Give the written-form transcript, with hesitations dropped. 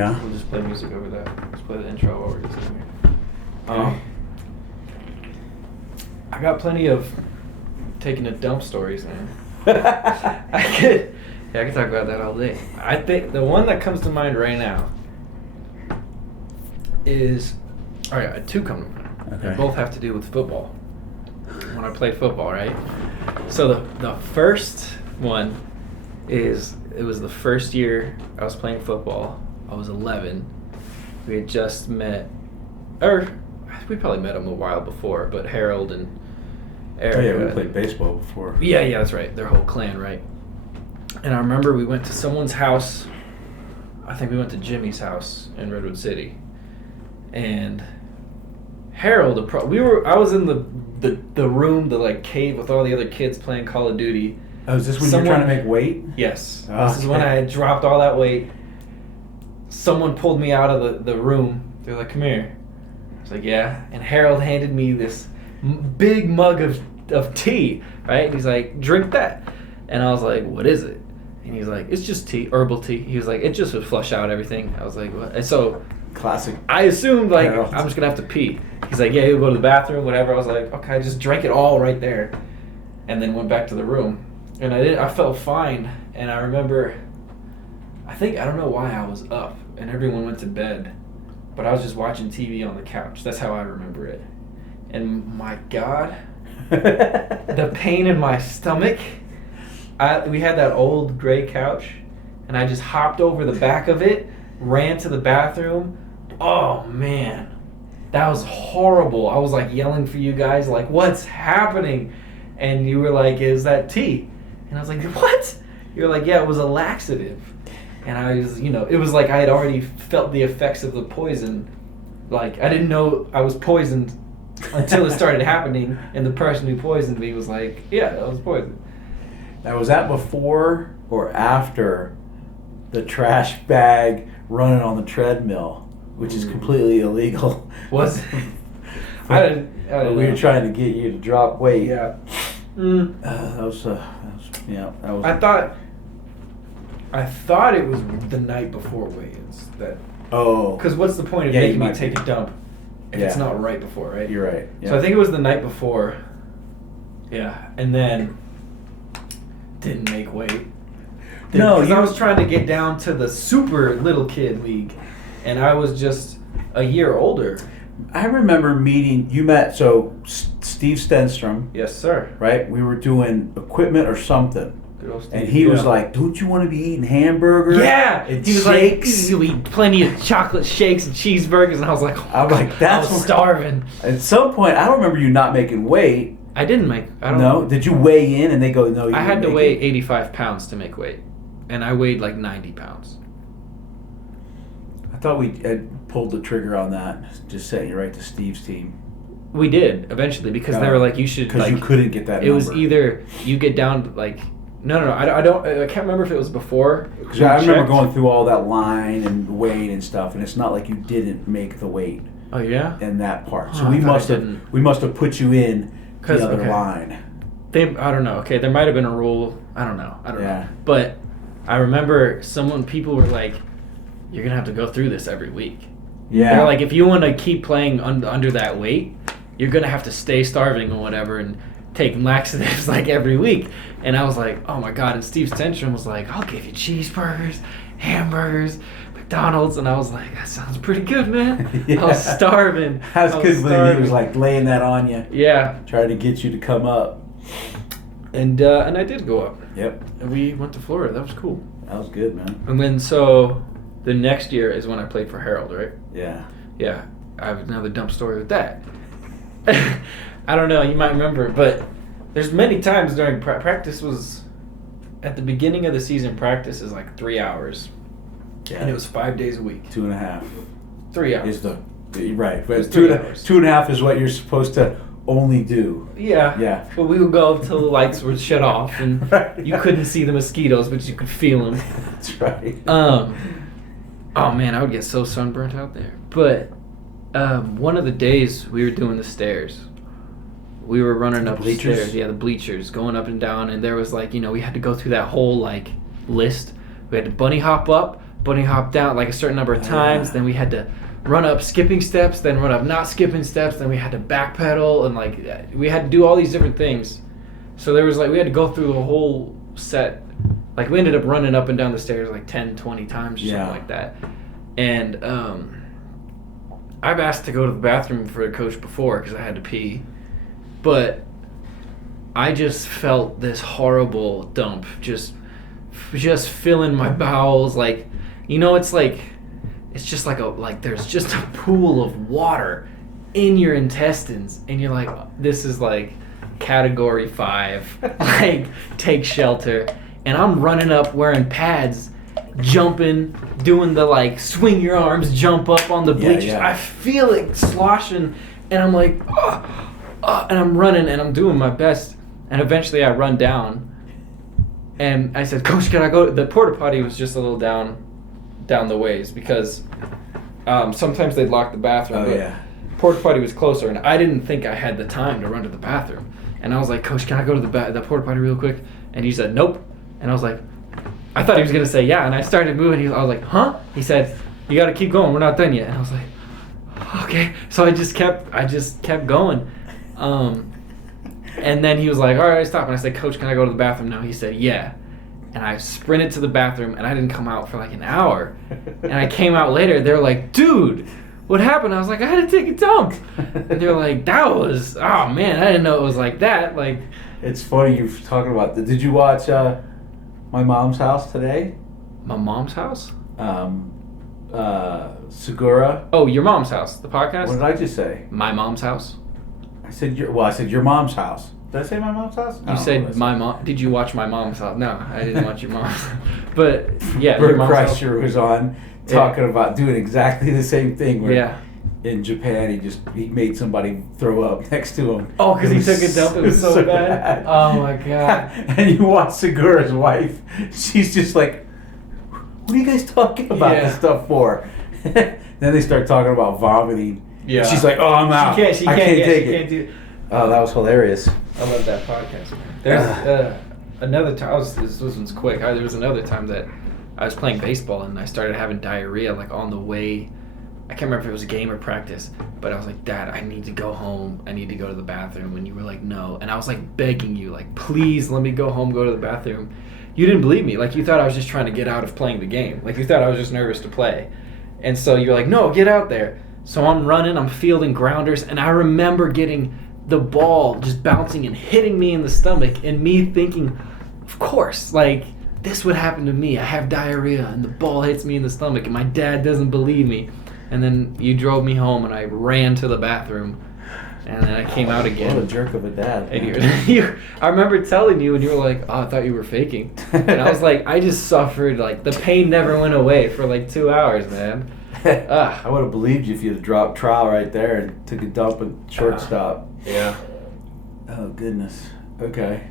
Yeah. We'll just play music over that. Let's play the intro while we're just sitting here. I got plenty of taking a dump stories, man. I could talk about that all day. I think the one that comes to mind right now is, two come to mind. Okay. They both have to do with football. When I played football, right? So the first one is, it was the first year I was playing football. I was 11. We had just met, or we probably met them a while before, but Harold and Eric. Oh yeah, we played baseball before. Yeah, that's right. Their whole clan, right? And I remember we went to someone's house. I think we went to Jimmy's house in Redwood City. And Harold, I was in the room, the like cave with all the other kids playing Call of Duty. Oh, is this when you're trying to make weight? Yes. Oh, this is when I had dropped all that weight. Someone pulled me out of the room. They're like, "Come here." I was like, "Yeah." And Harold handed me this big mug of tea, right? And he's like, "Drink that." And I was like, "What is it?" And he's like, "It's just tea, herbal tea." He was like, "It just would flush out everything." I was like, "What?" And so Classic. I assumed like Harold. I'm just gonna have to pee. He's like, "Yeah, you'll go to the bathroom, whatever." I was like, "Okay," I just drank it all right there, and then went back to the room. And I felt fine. And I remember, I don't know why I was up and everyone went to bed, but I was just watching TV on the couch. That's how I remember it. And my God, the pain in my stomach. We had that old gray couch, and I just hopped over the back of it, ran to the bathroom. Oh man, that was horrible. I was like yelling for you guys, like, "What's happening?" And you were like, "Is that tea?" And I was like, "What?" You were like, "Yeah, it was a laxative." And I was, it was like I had already felt the effects of the poison. Like, I didn't know I was poisoned until it started happening, and the person who poisoned me was like, "Yeah, that was poison." Now, was that before or after the trash bag running on the treadmill, which is completely illegal? Was I didn't We were know. trying to get you to drop weight. Yeah. That was. I thought it was the night before weigh-ins. Oh. Because what's the point of Yeah, you making me might take be. a dump if it's Yeah. not right before, right? You're right. Yeah. So I think it was the night before. Yeah, and then didn't make weight. No, because I was trying to get down to the super little kid league, and I was just a year older. I remember you met Steve Stenstrom, Yes, sir. right? We were doing equipment or something. Good old Steve. And he was like, "Don't you want to be eating hamburgers?" Yeah, and he was shakes?" like, "You eat plenty of chocolate shakes and cheeseburgers," and I was like, I'm like, I "That's was what-" starving. At some point, I don't remember you not making weight. I didn't make. I don't. No, did you weigh in and they go, "No"? You I had didn't to make weigh it." 85 pounds to make weight, and I weighed like 90 pounds. I thought we had pulled the trigger on that. Just setting you right to Steve's team We did eventually because they were like, "You should." because Like, you couldn't get that. it was number. either you get down to like. No. I don't. I can't remember if it was before. 'Cause I remember checked. going through all that line and weight and stuff, and it's not like you didn't make the weight Oh yeah. in that part. So Oh, I we thought I must have didn't. put you in 'Cause, the other okay. line. I don't know. Okay, there might have been a rule. I don't know. Yeah. But I remember people were like, "You're gonna have to go through this every week." Yeah. They're like, if you want to keep playing under that weight, you're gonna have to stay starving or whatever and take laxatives like every week. And I was like, "Oh my God!" And Steve Stenstrom was like, "I'll give you cheeseburgers, hamburgers, McDonald's," and I was like, "That sounds pretty good, man." Yeah. I was starving. That's I was good when he starving. was like laying that on you, Yeah, trying to get you to come up. and I did go up. Yep. And we went to Florida. That was cool. That was good, man. And then so the next year is when I played for Harold, right? Yeah. Yeah. I have another dump story with that. I don't know, you might remember, but there's many times during practice was at the beginning of the season. Practice is like 3 hours, Yeah. and it was 5 days a week. 2.5 3 hours. is right. But It's 3 hours. 2.5 is what you're supposed to only do. Yeah. Yeah. But we would go until the lights were shut off, and Right. you couldn't see the mosquitoes, but you could feel them. That's right. Oh man, I would get so sunburnt out there. But one of the days we were doing the stairs. We were running The up the bleachers? stairs. Yeah, the bleachers, going up and down, and there was like, we had to go through that whole like list. We had to bunny hop up, bunny hop down like a certain number of times. Yeah. Then we had to run up skipping steps, then run up not skipping steps. Then we had to backpedal, and like we had to do all these different things. So there was like we had to go through the whole set. Like we ended up running up and down the stairs like 10, 20 times or something like that. And I've asked to go to the bathroom for a coach before because I had to pee, but I just felt this horrible dump just filling my bowels. Like, you know, it's just like there's just a pool of water in your intestines, and you're like, this is like category 5, like take shelter. And I'm running up wearing pads, jumping, doing the like swing your arms, jump up on the bleachers. Yeah. I feel it sloshing, and I'm like, and I'm running and I'm doing my best. And eventually I run down, and I said, Coach, can I go? The porta potty was just a little down the ways because sometimes they'd lock the bathroom. Oh, yeah. Porta potty was closer, and I didn't think I had the time to run to the bathroom. And I was like, Coach, can I go to the porta potty real quick? And he said, nope. And I was like, I thought he was going to say yeah. And I started moving. I was like, huh? He said, you got to keep going. We're not done yet. And I was like, okay. So I just kept going. And then he was like, all right, stop. And I said, Coach, can I go to the bathroom now? He said, yeah. And I sprinted to the bathroom, and I didn't come out for like an hour. And I came out later. They're like, dude, what happened? I was like, I had to take a dump. And they're like, that was, oh man, I didn't know it was like that. Like, It's funny you're talking about that. Did you watch My Mom's House today? my mom's house? Segura. Oh, Your Mom's House, the podcast? What did I just say? My Mom's House? I said your mom's house. Did I say my mom's house? You said my mom. Did you watch My Mom's House? No, I didn't watch Your Mom's. But yeah, Your Bert Mom's House. Kreischer was on talking about doing exactly the same thing. Where Yeah. in Japan, he made somebody throw up next to him. Oh, because he took a dump. It was so bad. Oh my god. And you watch Segura's wife. She's just like, "What are you guys talking about this stuff for?" Then they start talking about vomiting. Yeah. She's like, "Oh, I'm out. She can't I can't take she it." can't do. Oh, that was hilarious. I love that podcast. There's another time. This one's quick. There was another time that I was playing baseball and I started having diarrhea like on the way. I can't remember if it was a game or practice, but I was like, Dad, I need to go home. I need to go to the bathroom. And you were like, no. And I was like begging you, like, please let me go home, go to the bathroom. You didn't believe me. Like, you thought I was just trying to get out of playing the game. Like, you thought I was just nervous to play. And so you're like, no, get out there. So I'm running, I'm fielding grounders, and I remember getting the ball just bouncing and hitting me in the stomach, and me thinking, of course, like, this would happen to me. I have diarrhea, and the ball hits me in the stomach, and my dad doesn't believe me. And then you drove me home, and I ran to the bathroom, and then I came out again. What a jerk of a dad. And I remember telling you, and you were like, oh, I thought you were faking. And I was like, I just suffered, like, the pain never went away for like 2 hours, man. I would have believed you if you'd have dropped trowel right there and took a dump at shortstop. Yeah. Oh, goodness. Okay.